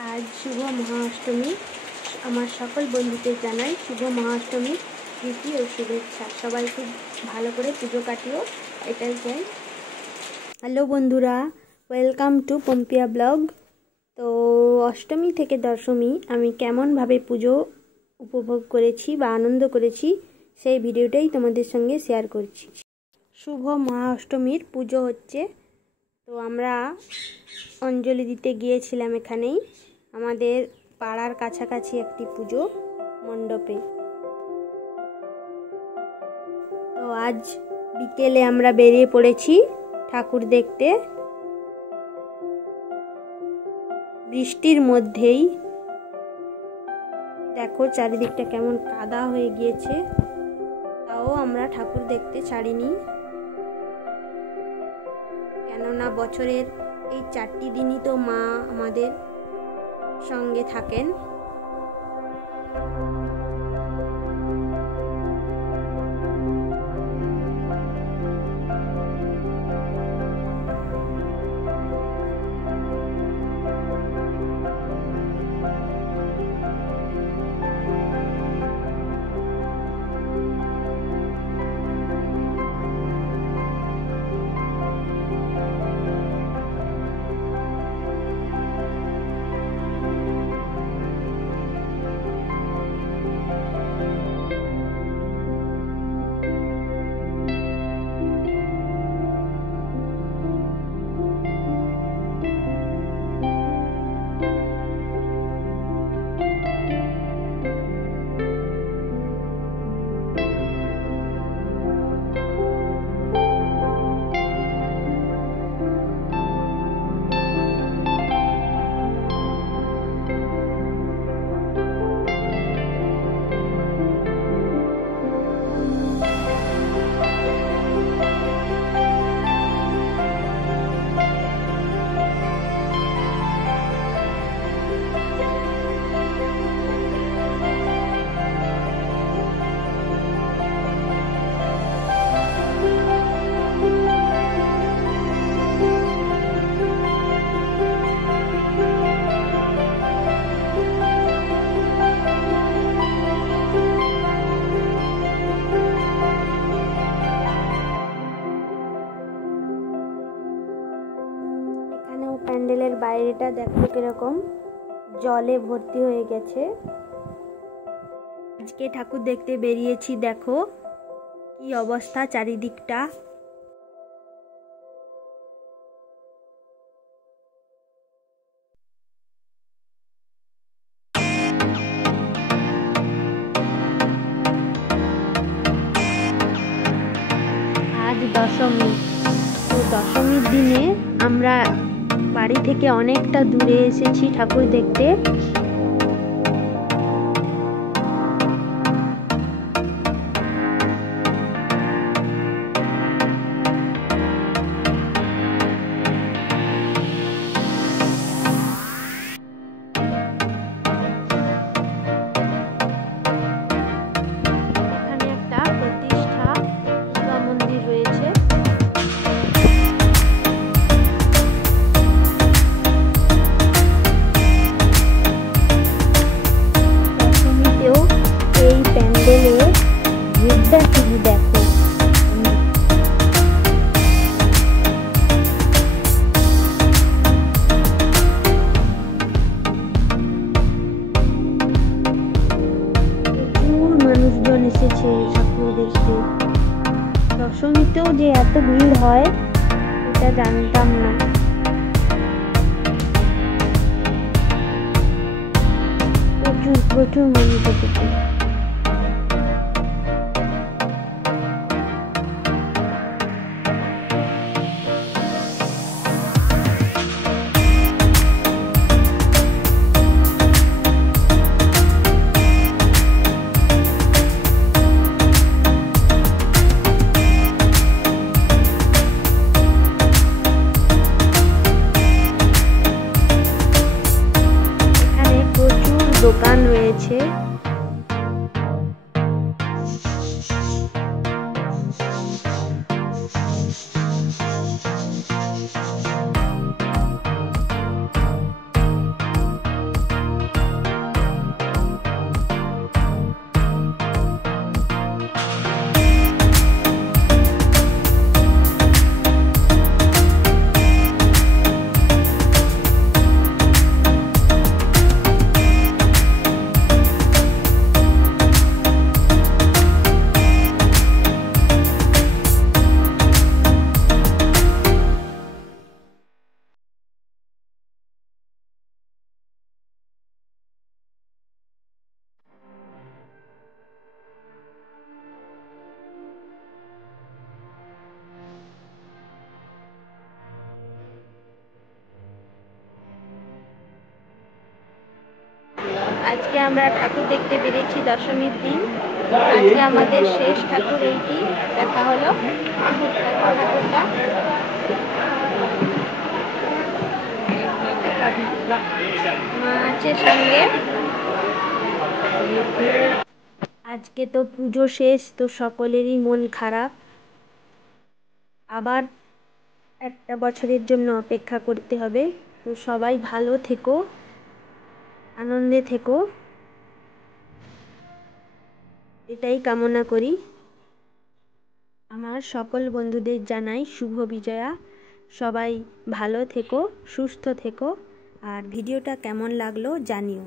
आज शुभ महाअष्टमी। আমার সকল বন্ধুদের জানাই শুভ মহাষ্টমী প্রীতি ও শুভেচ্ছা। সবাই খুব ভালো করে পুজো কাটিও, এটাই চাই। হ্যালো বন্ধুরা, ওয়েলকাম টু পম্পিয়া ব্লগ। তো অষ্টমী থেকে দশমী আমি কেমনভাবে পুজো উপভোগ করেছি বা আনন্দ করেছি সেই ভিডিওটাই তোমাদের সঙ্গে শেয়ার করছি। শুভ মহাঅষ্টমীর পুজো হচ্ছে, তো আমরা অঞ্জলি দিতে গিয়েছিলাম এখানেই আমাদের পাড়ার কাছাকাছি একটি পুজো মণ্ডপে। তো আজ বিকেলে আমরা বেরিয়ে পড়েছি ঠাকুর দেখতে। বৃষ্টির মধ্যেই দেখো চারিদিকটা কেমন কাদা হয়ে গিয়েছে, তাও আমরা ঠাকুর দেখতে ছাড়িনি, কেননা বছরের এই 4টি দিনই তো মা আমাদের সঙ্গে থাকেন। প্যান্ডেলের বাইরেটা দেখো কিরকম জলে ভর্তি হয়ে গেছে। আজকে ঠাকুর দেখতে বেরিয়েছি, দেখো কি অবস্থা চারিদিকটা। আজ দশমী, তো দশমীর দিনে আমরা বাড়ি থেকে অনেকটা দূরে এসেছি ঠাকুর দেখতে। এখানে একটা প্রতিষ্ঠা শিব মন্দির রয়েছে। এই প্যান্ডেলে ভিড়টা শুধু দেখো, প্রচুর মানুষজন এসেছে ঠাকুর দেখতে। দশমীতেও যে এত ভিড় হয় এটা জানতাম না। প্রচুর মানুষ এসেছে। এখানে প্রচুর দোকান রয়েছে। আজকে আমরা ঠাকুর দেখতে বেরিয়েছি দশমীর দিন। আজকে আমাদের শেষ ঠাকুর এইটি দেখা হলো। ঠাকুরটা মা আছে সঙ্গে। আজকে তো পুজো শেষ, তো সকলেরই মন খারাপ। আবার একটা বছরের জন্য অপেক্ষা করতে হবে। তো সবাই ভালো থেকো, আনন্দে থেকো, এটাই কামনা করি। আমার সকল বন্ধুদের জানাই শুভ বিজয়া। সবাই ভালো থেকো, সুস্থ থেকো, আর ভিডিওটা কেমন লাগলো জানিও।